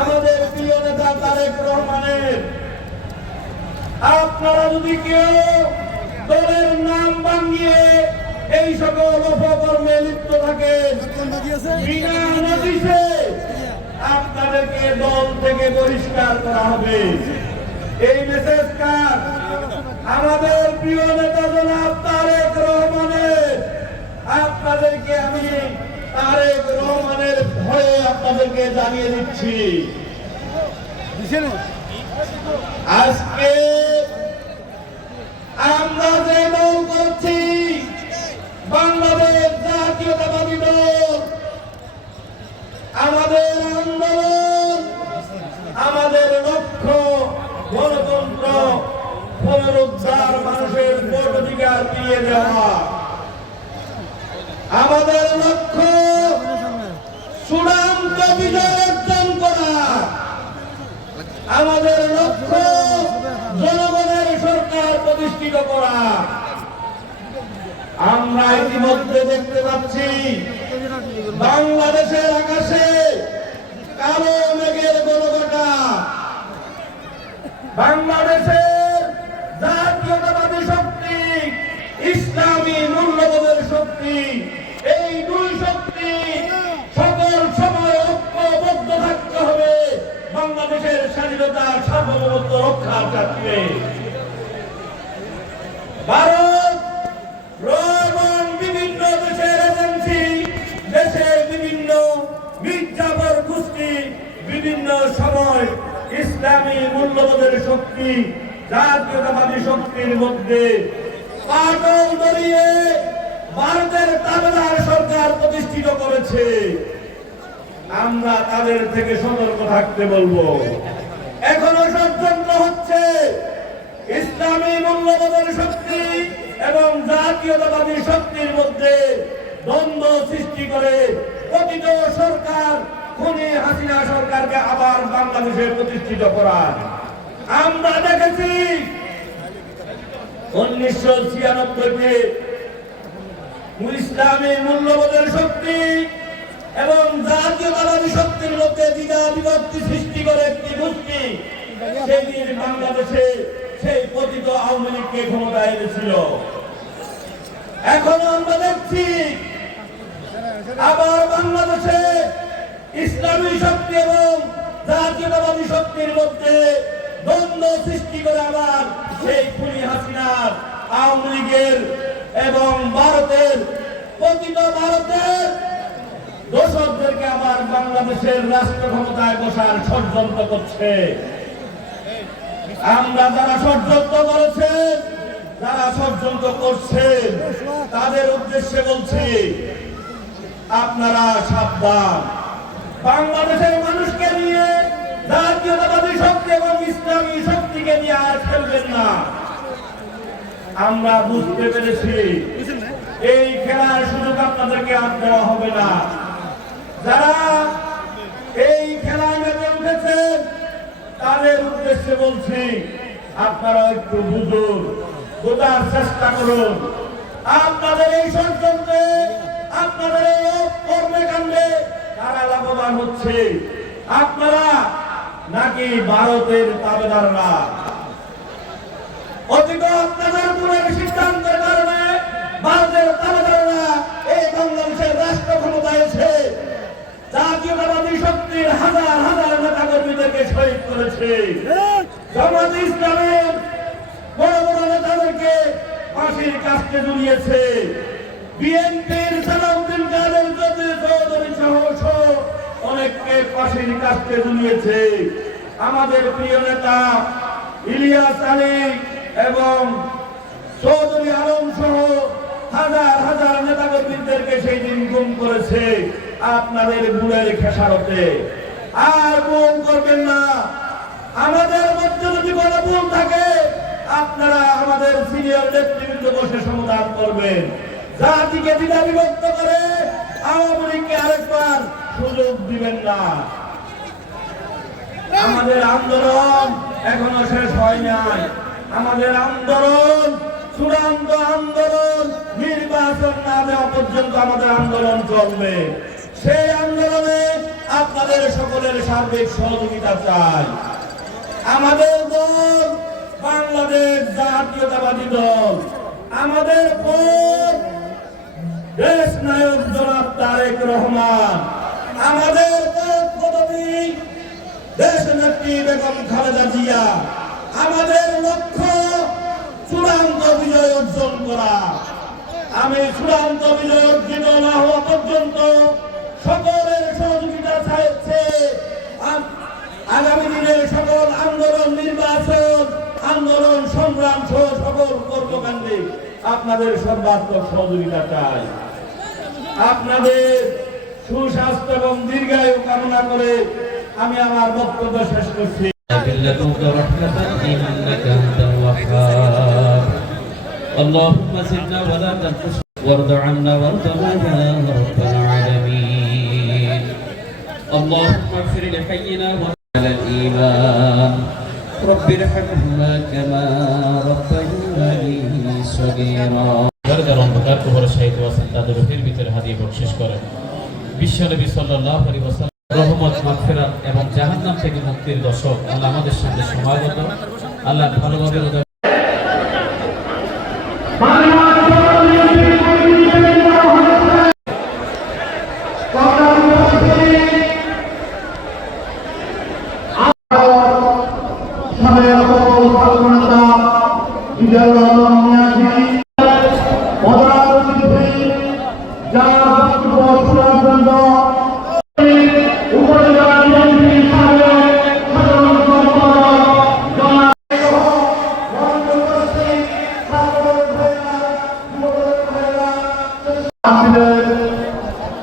আমাদের প্রিয় নেতা তারেক রহমানের। আপনারা যদি কেউ দলের নাম ভাঙিয়ে এই সকল অপকর্মে লিপ্ত নোটিশে আপনাদেরকে দল থেকে বহিষ্কার করা হবে। এই মেসেজ কার? আমাদের প্রিয় নেতা জনাব তারেক রহমানের। আপনাদেরকে আমি তারেক রহমানের ভয়ে আপনাদেরকে জানিয়ে দিচ্ছি। আজকে আমরা যে দল করছি, বাংলাদেশ জাতীয়তাবাদী দল, আমাদের আন্দোলন আমাদের লক্ষ্য গণতন্ত্র পুনরুদ্ধার মানুষের ভোট অধিকার দিয়ে দেওয়া আমাদের লক্ষ্য চূড়ান্ত বিজয় অর্জন করা আমাদের লক্ষ্য জনগণের সরকার প্রতিষ্ঠিত করা। আমরা ইতিমধ্যে দেখতে পাচ্ছি, বাংলাদেশের আকাশে কালো মেঘের গণঘটা বাংলাদেশের বাংলাদেশের স্বাধীনতার সার্বভৌমত্ব রক্ষার ক্ষেত্রে ভারত এবং বিভিন্ন দেশের এজেন্সি, দেশের বিভিন্ন মির্জাফর গোষ্ঠী বিভিন্ন সময় ইসলামী মূল্যবোধের শক্তি, জাতীয়তাবাদী শক্তির মধ্যে পাটল ধরিয়ে ভারতের তাবেদার সরকার প্রতিষ্ঠিত করেছে। আমরা তাদের থেকে সতর্ক থাকতে বলব। এখনও ষড়যন্ত্র হচ্ছে। ইসলামী মূল্যবোধের শক্তি এবং জাতীয়তাবাদী শক্তির মধ্যে দ্বন্দ্ব সৃষ্টি করে প্রতিত সরকার খুনি হাসিনা সরকারকে আবার বাংলাদেশে প্রতিষ্ঠিত করার। আমরা দেখেছি উনিশশো ছিয়ানব্বইতে ইসলামী মূল্যবোধের শক্তি এবং জাতীয়তাবাদী শক্তির মধ্যে দ্বিধা বিভক্তি সৃষ্টি করে একটি গোষ্ঠী সেদিন বাংলাদেশে সেই পতিত আওয়ামী লীগকে ক্ষমতায় এনেছিল। এখন আমরা দেখছি, আবার বাংলাদেশে ইসলামী শক্তি এবং জাতীয়তাবাদী শক্তির মধ্যে দ্বন্দ্ব সৃষ্টি করে আবার সেই খুনি হাসিনার আওয়ামী লীগের এবং ভারতের, পতিত ভারতের দোষকদেরকে আবার বাংলাদেশের রাষ্ট্র ক্ষমতায় বসার ষড়যন্ত্র করছে। আমরা যারা ষড়যন্ত্র করেছেন যারা ষড়যন্ত্র করছেন তাদের উদ্দেশ্যে বলছি, আপনারা সাবধান। বাংলাদেশের মানুষকে নিয়ে, জাতীয়তাবাদী শক্তি এবং ইসলামী শক্তিকে নিয়ে আর খেলবেন না। আমরা বুঝতে পেরেছি, এই খেলার সুযোগ আপনাদেরকে আর দেওয়া হবে না। যারা এই খেলায় মেতে উঠেছেন তাদের উদ্দেশ্যে বলছি, আপনারা একটু বুঝুন, বোঝার চেষ্টা করুন। আপনাদের এই ষড়যন্ত্রে, আপনাদের এই কর্মে কাণ্ডে তারা লাভবান হচ্ছে? আপনারা নাকি ভারতের তাবেদাররা? অতীত আপনাদের ভুলের সিদ্ধান্তের শক্তির হাজার হাজার নেতা কর্মীদেরকে শহীদ করেছে। জামাত ইসলামের বড় বড় নেতাদেরকে ফাঁসির কাছে ঝুলিয়েছে বিএনপির সালাউদ্দিন কাদের চৌধুরী সহ অনেককে ফাঁসির কাছে ঝুলিয়েছে আমাদের প্রিয় নেতা ইলিয়াস আলী এবং চৌধুরী আলম সহ হাজার হাজার নেতা কর্মীদেরকে সেই দিন গুম করেছে। আপনাদের ভুলের খেসারতে। আর ভুল করবেন না। আমাদের মধ্যে যদি কোনো ভুল থাকে, আপনারা আমাদের সিনিয়র নেতৃবৃন্দ বসে সমাধান করবেন। জাতিকে দ্বিধা বিভক্ত করে আওয়ামী লীগকে আরেকবার সুযোগ দিবেন না। আমাদের আন্দোলন এখনও শেষ হয় নাই। আমাদের আন্দোলন, চূড়ান্ত আন্দোলন, নির্বাচন না দেওয়া পর্যন্ত আমাদের আন্দোলন চলবে। সেই আন্দোলনে আপনাদের সকলের সার্বিক সহযোগিতা চাই। আমাদের দল বাংলাদেশ জাতীয়তাবাদী দল। আমাদের দেশ নায়ক জনাব তারেক রহমান। আমাদের দেশ নেত্রী বেগম খালেদা জিয়া। আমাদের লক্ষ্য চূড়ান্ত বিজয় অর্জন করা। আমি চূড়ান্ত বিজয় অর্জিত না হওয়া পর্যন্ত আগামী দিনের সকল আন্দোলন নির্বাচন আন্দোলন সংগ্রাম সহ সকল কর্মকাণ্ডে আপনাদের সর্বাত্মক সহযোগিতা চাই আপনাদের সুস্বাস্থ্য এবং দীর্ঘায়ু কামনা করে আমি আমার বক্তব্য শেষ করছি لدنك رحمة إنك أنت الوهاب اللهم زدنا ولا تنقصنا وارض عنا وارض عنا يا رب العالمين اللهم اغفر لحينا وعلى الإيمان رب ارحمهما كما ربياني صغيرا যারা অন্ধকার কবরে শাহিদ আছেন তাদের রুহের ভিতরে হাদিয়ে বকশিস করেন বিশ্বনবী সাল্লাল্লাহু আলাইহি ওয়াসাল্লাম রহমত মাগফিরাত এবং জাহান্নাম থেকে মুক্তির দশক আল্লাহ আমাদের সামনে সমাগত আল্লাহ ভালোভাবে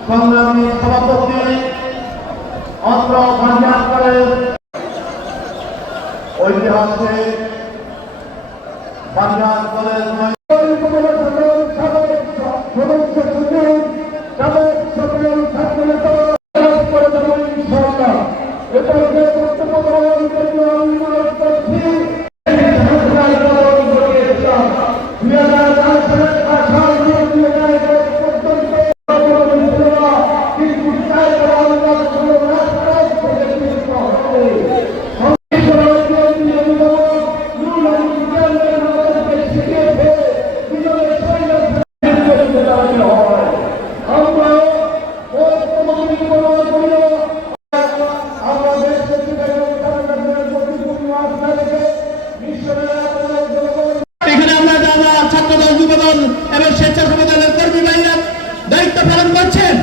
সংগ্রামী সভাপতি সন্ধান করে ঐতিহাসিক পাঞ্জাব দায়িত্ব পালন করছেন